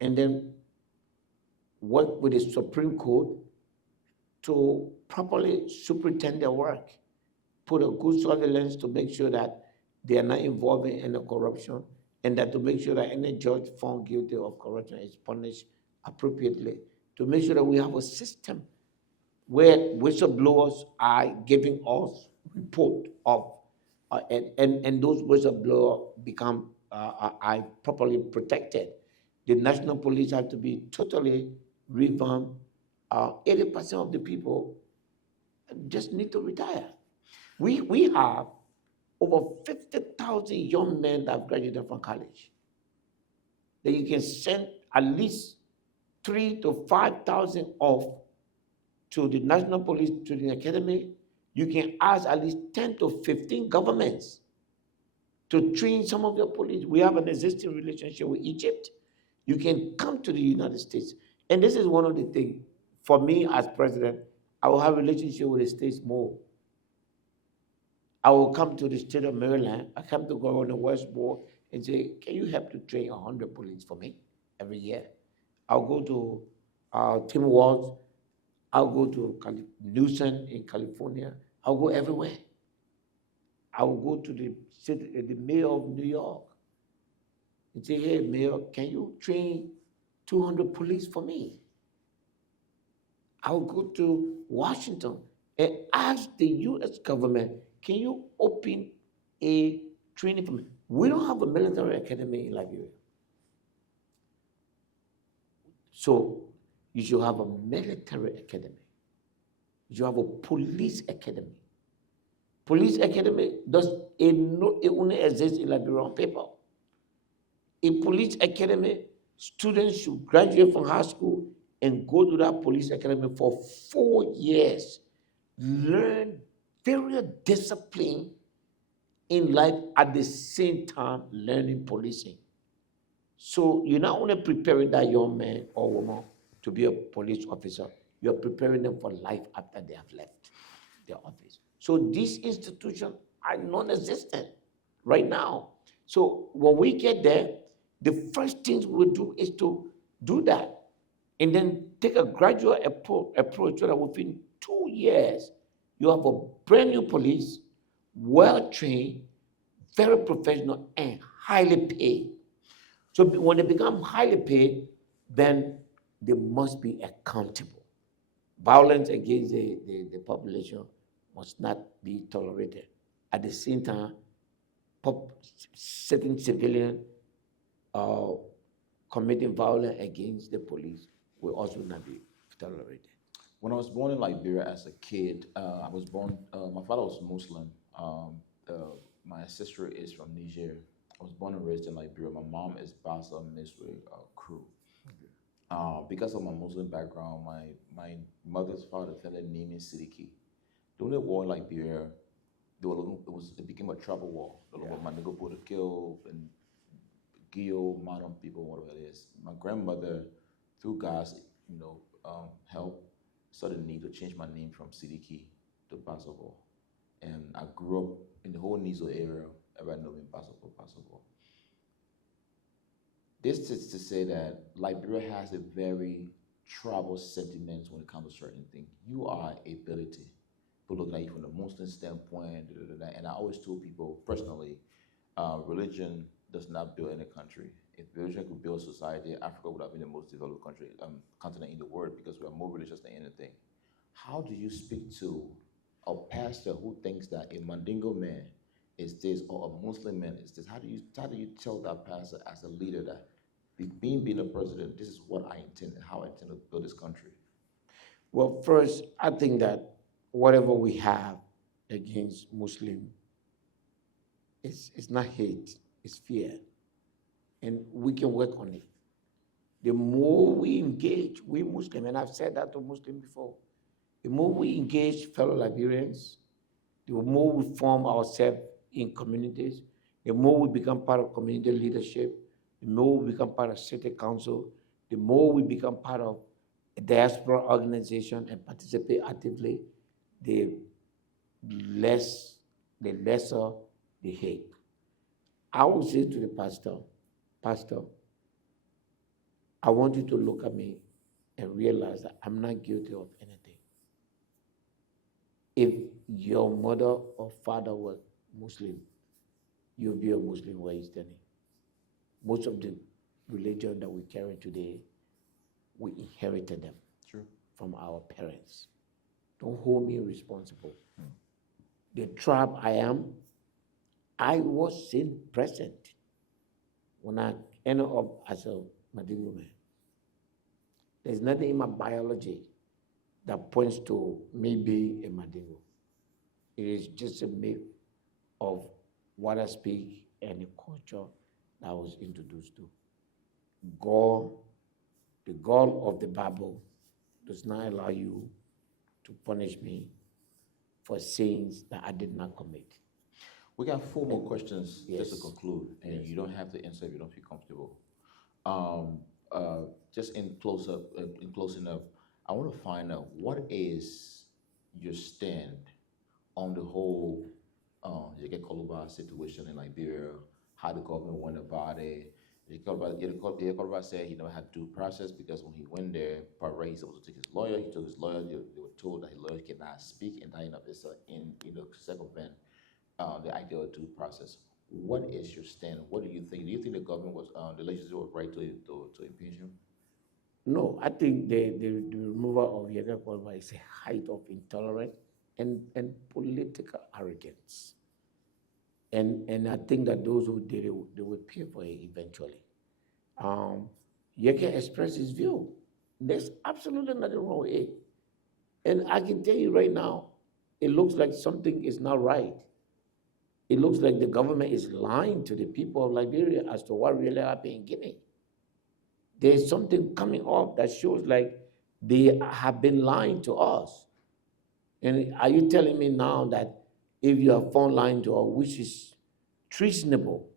And then work with the Supreme Court to properly superintend their work. Put a good surveillance to make sure that they are not involved in any corruption, and that to make sure that any judge found guilty of corruption is punished appropriately. To make sure that we have a system where whistleblowers are giving us report of, and those whistleblowers become are properly protected. The national police have to be totally revamped. 80% of the people just need to retire. We have over 50,000 young men that have graduated from college. That you can send at least 3,000 to 5,000 off to the National Police Training Academy. You can ask at least 10 to 15 governments to train some of your police. We have an existing relationship with Egypt. You can come to the United States. And this is one of the things, for me as president, I will have a relationship with the states more. I will come to the state of Maryland. I come to go on the West Board and say, can you help to train 100 police for me every year? I'll go to Tim Walz. I'll go to Newsom in California. I'll go everywhere. I will go to the mayor of New York and say, hey, mayor, can you train 200 police for me? I'll go to Washington and ask the U.S. government, can you open a training for me? We don't have a military academy in Liberia. So you should have a military academy. You should have a police academy. Police academy it only exists in Liberia on paper. In police academy, students should graduate from high school and go to that police academy for 4 years, learn various discipline in life at the same time learning policing. So you're not only preparing that young man or woman to be a police officer, you're preparing them for life after they have left their office. So these institutions are non-existent right now. So when we get there, the first things we'll do is to do that and then take a gradual approach so that within 2 years, you have a brand new police, well-trained, very professional, and highly paid. So when they become highly paid, then they must be accountable. Violence against the population must not be tolerated. At the same time, certain civilians committing violence against the police will also not be tolerated. When I was born in Liberia as a kid, I was born, my father was Muslim. My sister is from Niger. I was born and raised in Liberia. My mom is Bassa Miswe Crew. Because of my Muslim background, my mother's father fell in name in Sidiki. During the war in Liberia, it became a tribal war. My nigga put a kill and Gio, Madam people, whatever it is. My grandmother, through God's help, saw the need to change my name from Sidiki to Passover. And I grew up in the whole Nizo area. Everybody know me Passover. This is to say that Liberia has a very tribal sentiment when it comes to certain things. You are ability. People look at you from the Muslim standpoint, and I always told people personally, religion does not build any country. If religion could build society, Africa would have been the most developed continent in the world because we are more religious than anything. How do you speak to a pastor who thinks that a Mandingo man is this or a Muslim man is this? How do you tell that pastor as a leader that being a president, this is what I intend and how I intend to build this country? Well, first, I think that whatever we have against Muslim, it's not hate, it's fear. And we can work on it. The more we engage, we Muslim, and I've said that to Muslims before, the more we engage fellow Liberians, the more we form ourselves in communities, the more we become part of community leadership, the more we become part of city council, the more we become part of a diaspora organization and participate actively, the lesser the hate. I would say to the pastor, I want you to look at me and realize that I'm not guilty of anything. If your mother or father were Muslim, you'll be a Muslim where you're standing. Most of the religion that we carry today, we inherited them from our parents. Don't hold me responsible. The tribe I was present when I ended up as a Mandingo man. There's nothing in my biology that points to me being a Mandingo. It is just a myth of what I speak and the culture that I was introduced to. God, the God of the Bible, does not allow you to punish me for sins that I did not commit. We got four more questions just to Yes. conclude, and Yes. you don't have to answer if you don't feel comfortable. Just in closing up, I want to find out what is your stand on the whole Yekeh Kolubah situation in Liberia, how the government went about it. Yekeh Kolubah said he never had due process because when he went there, part right, he's supposed to take his lawyer. He took his lawyer. They were told that his lawyer cannot speak and that is circumvent the ideal due process. What is your stand? What do you think? Do you think the government was the legislature was right to impeach him? No, I think the removal of Yekeh Kolubah is a height of intolerance and political arrogance. And I think that those who did it, they will pay for it eventually. Yekeh expressed his view. There's absolutely nothing wrong with it. And I can tell you right now, it looks like something is not right. It looks like the government is lying to the people of Liberia as to what really happened in Guinea. There's something coming up that shows like they have been lying to us. And are you telling me now that if you are found lying to us, which is treasonable,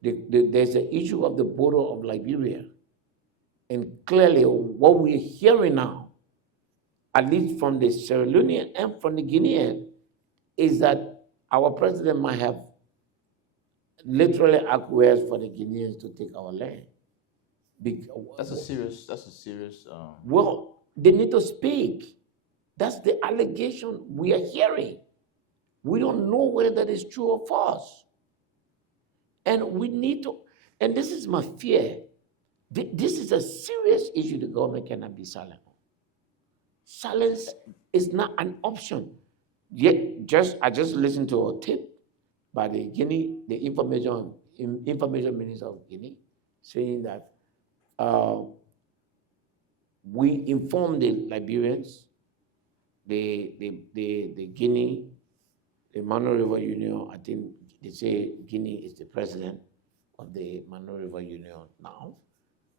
there's an issue of the border of Liberia. And clearly what we're hearing now, at least from the Sierra Leonean and from the Guinean, is that our president might have literally acquiesced for the Guineans to take our land. That's a serious. That's a serious. Well, they need to speak. That's the allegation we are hearing. We don't know whether that is true or false. And we need to, and this is my fear. This is a serious issue the government cannot be silent on. Silence is not an option. Yet, I just listened to a tip by the information minister of Guinea, saying that we informed the Liberians, the Guinea, the Mano River Union. I think they say Guinea is the president of the Mano River Union now,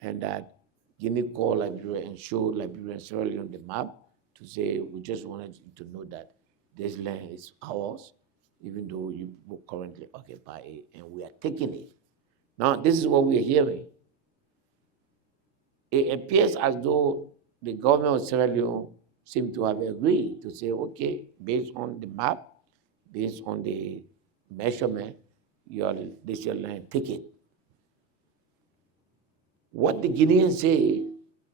and that Guinea called Liberia and showed Liberia and Sierra Leone the map to say, we just wanted you to know that this land is ours, even though you currently occupy it, and we are taking it. Now, this is what we are hearing. It appears as though the government of Sierra Leone seem to have agreed to say, okay, based on the map, based on the measurement, this is your land, take it. What the Guineans say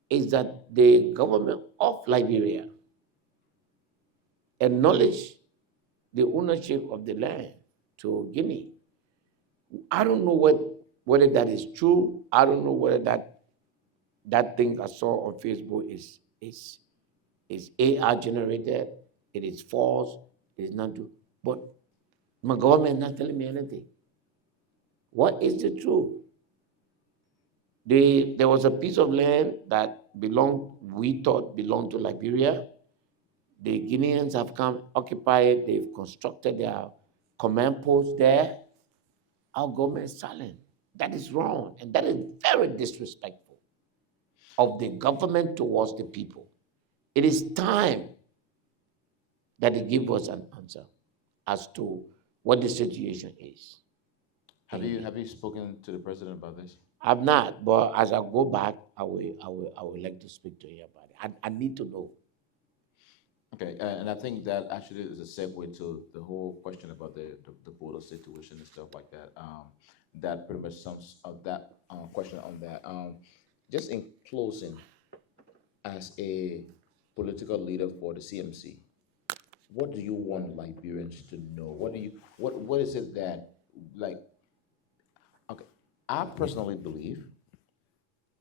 is that the government of Liberia acknowledged the ownership of the land to Guinea. I don't know whether that is true. I don't know whether that thing I saw on Facebook is AI generated. It is false. It is not true. But my government is not telling me anything. What is the truth? There was a piece of land that we thought belonged to Liberia. The Guineans have come, occupied it, they've constructed their command post there. Our government is silent. That is wrong, and that is very disrespectful of the government towards the people. It is time that they give us an answer as to what the situation is. Have you spoken to the president about this? I've not, but as I go back, I would like to speak to him about it. I need to know. Okay, and I think that actually is a segue to the whole question about the border situation and stuff like that. That pretty much sums up that question on that. Just in closing, as a political leader for the CMC, what do you want Liberians to know? What is it that, like, okay, I personally believe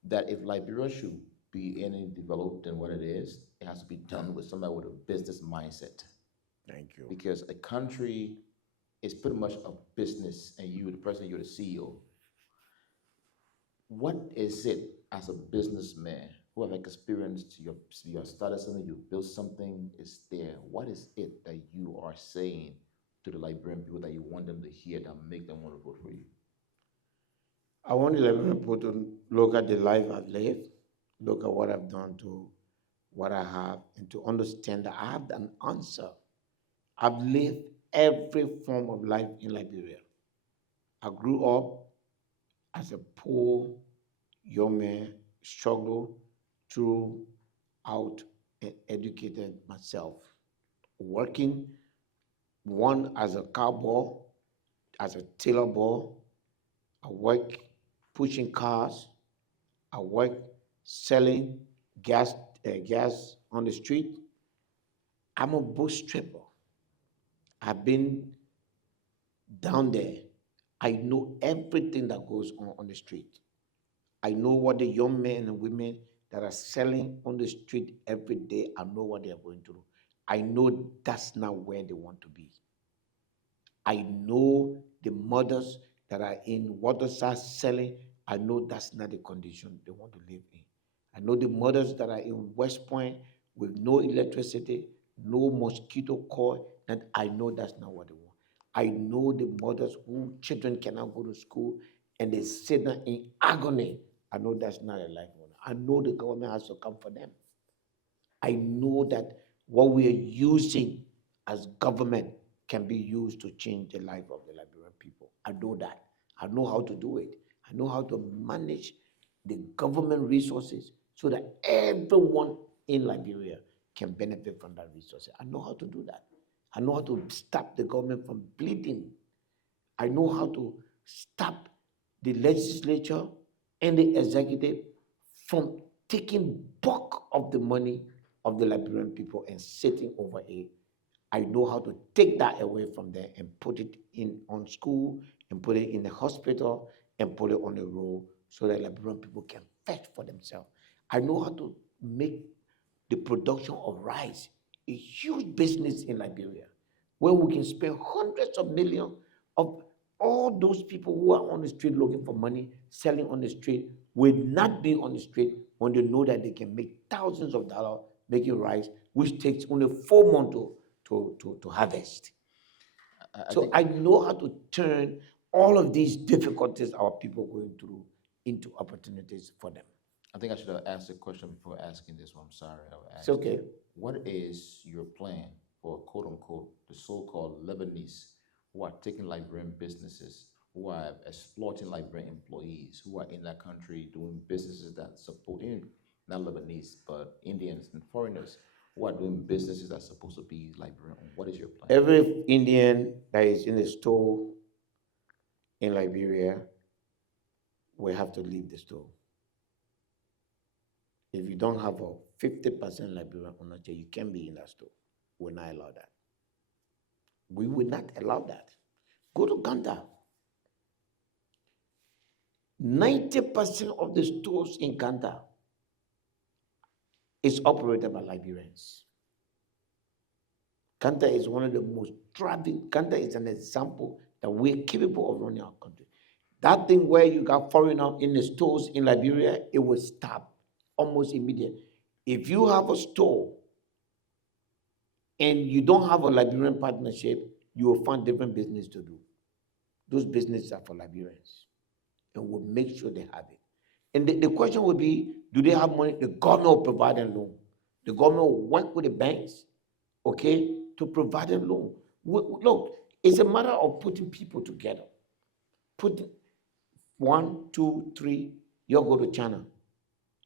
that if Liberia should be any developed than what it is, it has to be done with somebody with a business mindset. Thank you. Because a country is pretty much a business, and you, the president, you're the CEO. What is it as a businessman who have experienced your started something, you built something, is there? What is it that you are saying to the Liberian people that you want them to hear that make them want to vote for you? I want the Liberian people to look at the life I've lived, look at what I've done to what I have, and to understand that I have an answer. I've lived every form of life in Liberia. I grew up as a poor young man, struggled throughout and educated myself, working one as a cowboy, as a tailor boy. I work pushing cars. I work selling gas on the street. I'm a bootstrapper. I've been down there. I know everything that goes on the street. I know what the young men and women that are selling on the street every day, I know what they are going through. I know that's not where they want to be. I know the mothers that are in Waterside selling, I know that's not the condition they want to live in. I know the mothers that are in West Point with no electricity, no mosquito coil, and I know that's not what they want. I know the mothers whose children cannot go to school and they sit there in agony. I know that's not a life. I know the government has to come for them. I know that what we are using as government can be used to change the life of the Liberian people. I know that. I know how to do it. I know how to manage the government resources so that everyone in Liberia can benefit from that resource. I know how to do that. I know how to stop the government from bleeding. I know how to stop the legislature and the executive from taking bulk of the money of the Liberian people and sitting over it. I know how to take that away from them and put it in on school and put it in the hospital and put it on the road so that Liberian people can fetch for themselves. I know how to make the production of rice a huge business in Liberia, where we can spend hundreds of millions of all those people who are on the street looking for money, selling on the street, will not be on the street when they know that they can make thousands of dollars making rice, which takes only 4 months to harvest. So I know how to turn all of these difficulties our people are going through into opportunities for them. I think I should have asked a question before asking this one. I'm sorry. It's okay. What is your plan for, quote unquote, the so-called Lebanese who are taking Liberian businesses, who are exploiting Liberian employees, who are in that country doing businesses that support not Lebanese, but Indians and foreigners who are doing businesses that's supposed to be Liberian? What is your plan? Every Indian that is in a store in Liberia will have to leave the store. If you don't have a 50% Liberian ownership, you can't be in that store. We'll not allow that. We will not allow that. Go to Ghana. 90% of the stores in Ghana is operated by Liberians. Ghana is one of the most thriving. Ghana is an example that we're capable of running our country. That thing where you got foreigners in the stores in Liberia, it will stop almost immediately. If you have a store and you don't have a Liberian partnership, you will find different business to do. Those businesses are for Liberians, and we'll make sure they have it. And the question will be, do they have money? The government will provide a loan. The government will work with the banks, okay, to provide a loan. Look, it's a matter of putting people together. Put 1, 2, 3, you'll go to China.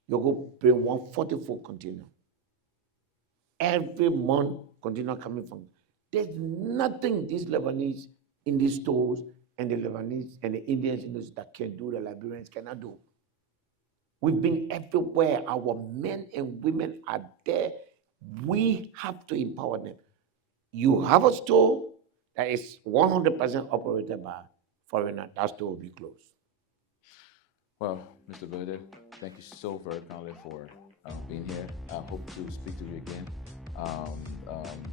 You'll go bring 144 container. Every month, container coming from. There's nothing these Lebanese in these stores and the Lebanese and the Indians in those that can do, the Liberians cannot do. We've been everywhere. Our men and women are there. We have to empower them. You have a store that is 100% operated by foreigners, that store will be closed. Well, Mr. Bility, thank you so very kindly for being here. I hope to speak to you again.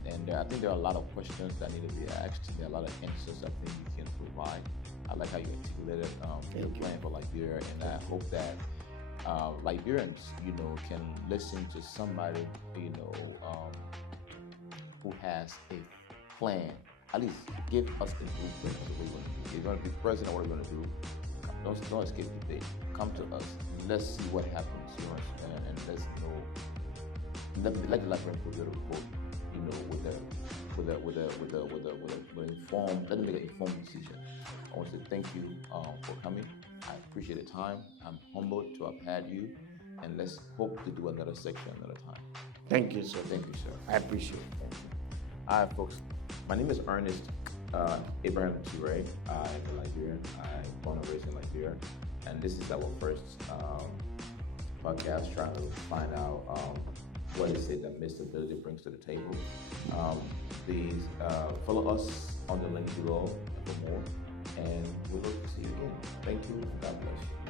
And I think there are a lot of questions that need to be asked. There are a lot of answers I think you can provide. I like how you articulated your plan for Liberia, and I hope that Liberians, can listen to somebody, who has a plan. At least give us a blueprint of what we're going to do. If you're going to be president, what we're going to do. Don't escape the debate. Come to us. Let's see what happens, and let's know. Let the Liberian people be able to vote, with with informed, let them make an informed decision. I want to thank you for coming. I appreciate the time. I'm humbled to have had you, and let's hope to do another section another time. Thank you, sir. Thank you, sir. I appreciate it. Thank you. All right, folks. My name is Ernest Abraham Turay. I'm a Liberian. I'm born and raised in Liberia, and this is our first podcast trying to find out what is it that Musa Bility brings to the table. Please follow us on the link below for more, and we hope to see you again. Thank you, and God bless you.